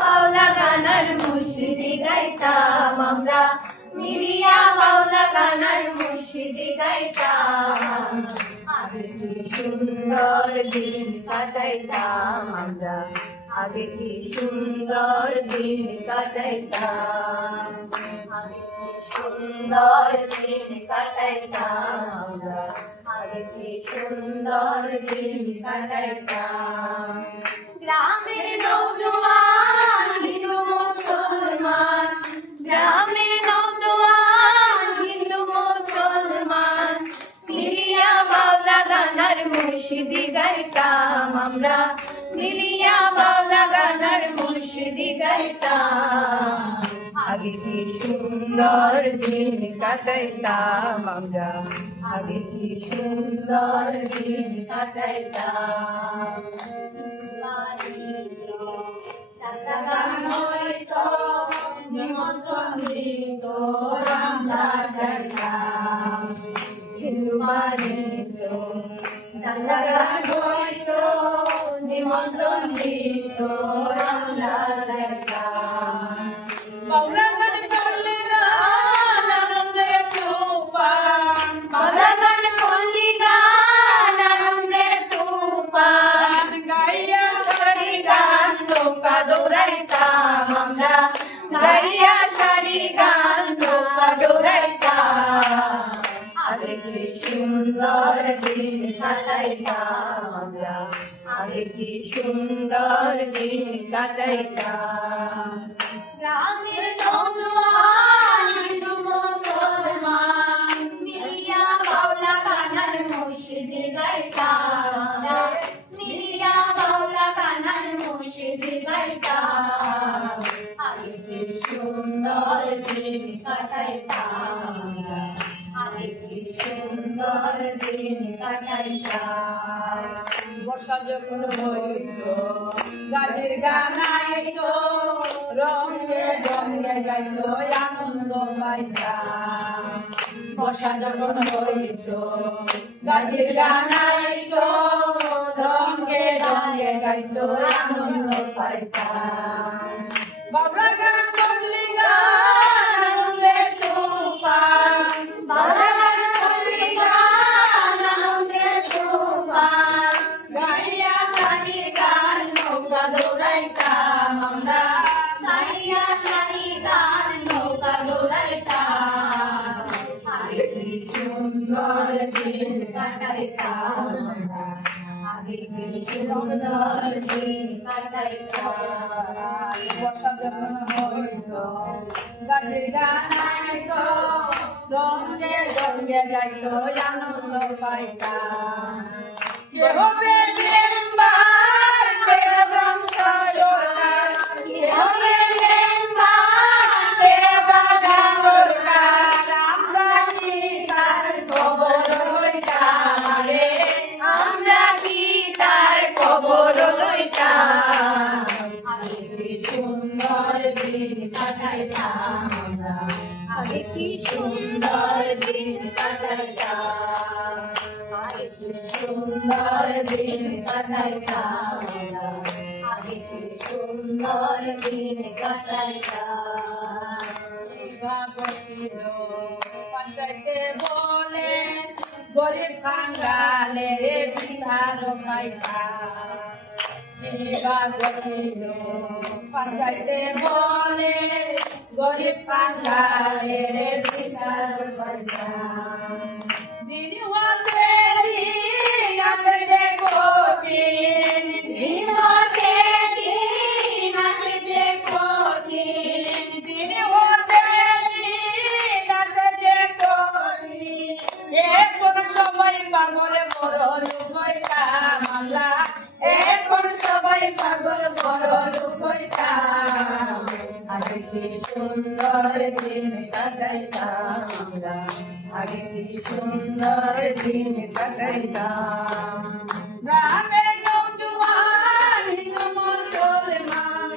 বাউলা গানার মুর্শিদি গাইতাম আমরা, মিলিয়া বাউলা গানার মুর্শিদি গাইতাম। আগে কি সুন্দর দিন কাটাইতাম আমরা, আগে কি সুন্দর দিন কাটাইতাম, আগে কি সুন্দর দিন কাটাইতাম আমরা, আগে কি সুন্দর দিন কাটাইতাম। গ্রামের নওজোয়ান হিন্দু মুসলমান, গ্রামের নওজোয়ান হিন্দু মুসলমান, মিলিয়া বাউলা গানার মুর্শিদি গাইতাম আমরা, মিলিয়া বাউলা গানার মুর্শিদি গাইতাম। আগে কি সুন্দর দিন কাটাইতাম আমরা, আগে কি সুন্দর দিন কাটাইতাম। চাঁদা গান হইতো, নিমন্ত্রণ দিত, আমরা যাইতাম। হিন্দু বাড়িত চাঁদা গান হইতো, নিমন্ত্রণ দিত, আমরা যাইতাম। বাউলা গান করলি গান আনন্দে তুফান, বাউলা গান করলি গান আনন্দে তুফান, গাইয়া সারি গান নৌকা দৌড়াইতাম আমরা, গাইয়া সারি গান নৌকা দৌড়াইতাম। আগে কি সুন্দর দিন কাটাইতাম আমরা, আগে কি সুন্দর দিন কাটাইতাম। গ্রামের নওজোয়ান হিন্দু মুসলমান, মিলিয়া বাউলা গানার মুর্শিদি গাইতাম, মিলিয়া বাউলা গানার মুর্শিদি গাইতাম। আগে কি সুন্দর দিন কাটাইতাম, আগে কি সুন্দর দিন কাটাইতাম। বর্ষা যখন হইত গানের গান আইতো, রঙে রঙে গাইত আনন্দ পাইতাম। বর্ষা যখন হইত গানের গান আইতো, রঙে রঙে গাইত আনন্দ পাইতাম। বাউলা গান করলি গান আনন্দে তুফান, বাউলা গান করলি গান আনন্দে তুফান, গাইয়া সারি গান নৌকা দৌড়াইতাম আমরা, গাইয়া সারি গান নৌকা দৌড়াইতাম। আগে কি সুন্দর দিন কাটাইতাম আমরা, আগে কি সুন্দর দিন কাটাইতাম। বর্ষা যখন হইত গানের গান আইত, রঙে রঙে গাইত আনন্দ পাইতাম। কে হবে মেম্বার বেগম সরকার, কে হবে মেম্বার বেগম সরকার, আমরা কি তার খবর লইতাম রে, আমরা কি তার খবর লইতাম। আগে কি সুন্দর দিন কাটাইতাম আমরা, আগে কি সুন্দর দিন কাটাইতাম, আগে কি সুন্দর দিন কাটাইতাম আমরা, আগে কি সুন্দর দিন কাটাইতাম। পঞ্চায়েতে বলে গরিব কাঙ্গালের বিচার পাইতাম। পঞ্চায়েতে বলে গরিব কাঙ্গালের বিচার পাইতাম। দিন হতে দিন আসে যে কঠিন, দিন হতে দিন আসে যে কঠিন, দিন হতে দিন আসে যে কঠিন। এখন সবাই পাগল বড় হইতাম আমরা, এখন সবাই পাগল বড় হইতাম। আগে কি সুন্দর দিন কাটাইতাম আমরা, আগে কি সুন্দর দিন কাটাইতাম। গ্রামের নওজোয়ান হিন্দু মুসলমান,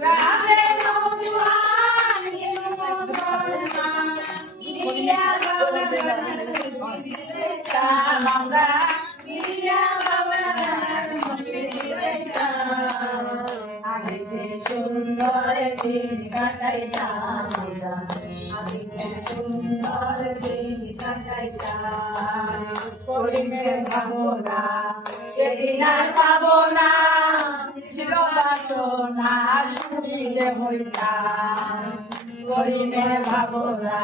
গ্রামের নওজোয়ান হিন্দু মুসলমান, মিলিয়া বাউলা গানার মুর্শিদি গাইতাম আমরা, মিলিয়া বাউলা গানার মুর্শিদি গাইতাম। আগে কি সুন্দর দিন কাটাইতাম আমি খুব সুন্দর দিন কাটাইতাম করিমের ভাবনা সেদিন আর পাবো না ছিল বাসনা সুখীরে হইতাম করিমের ভাবনা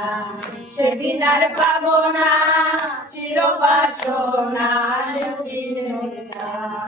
সেদিন আর পাবো না চির বাসনা সুখীরে হইতাম।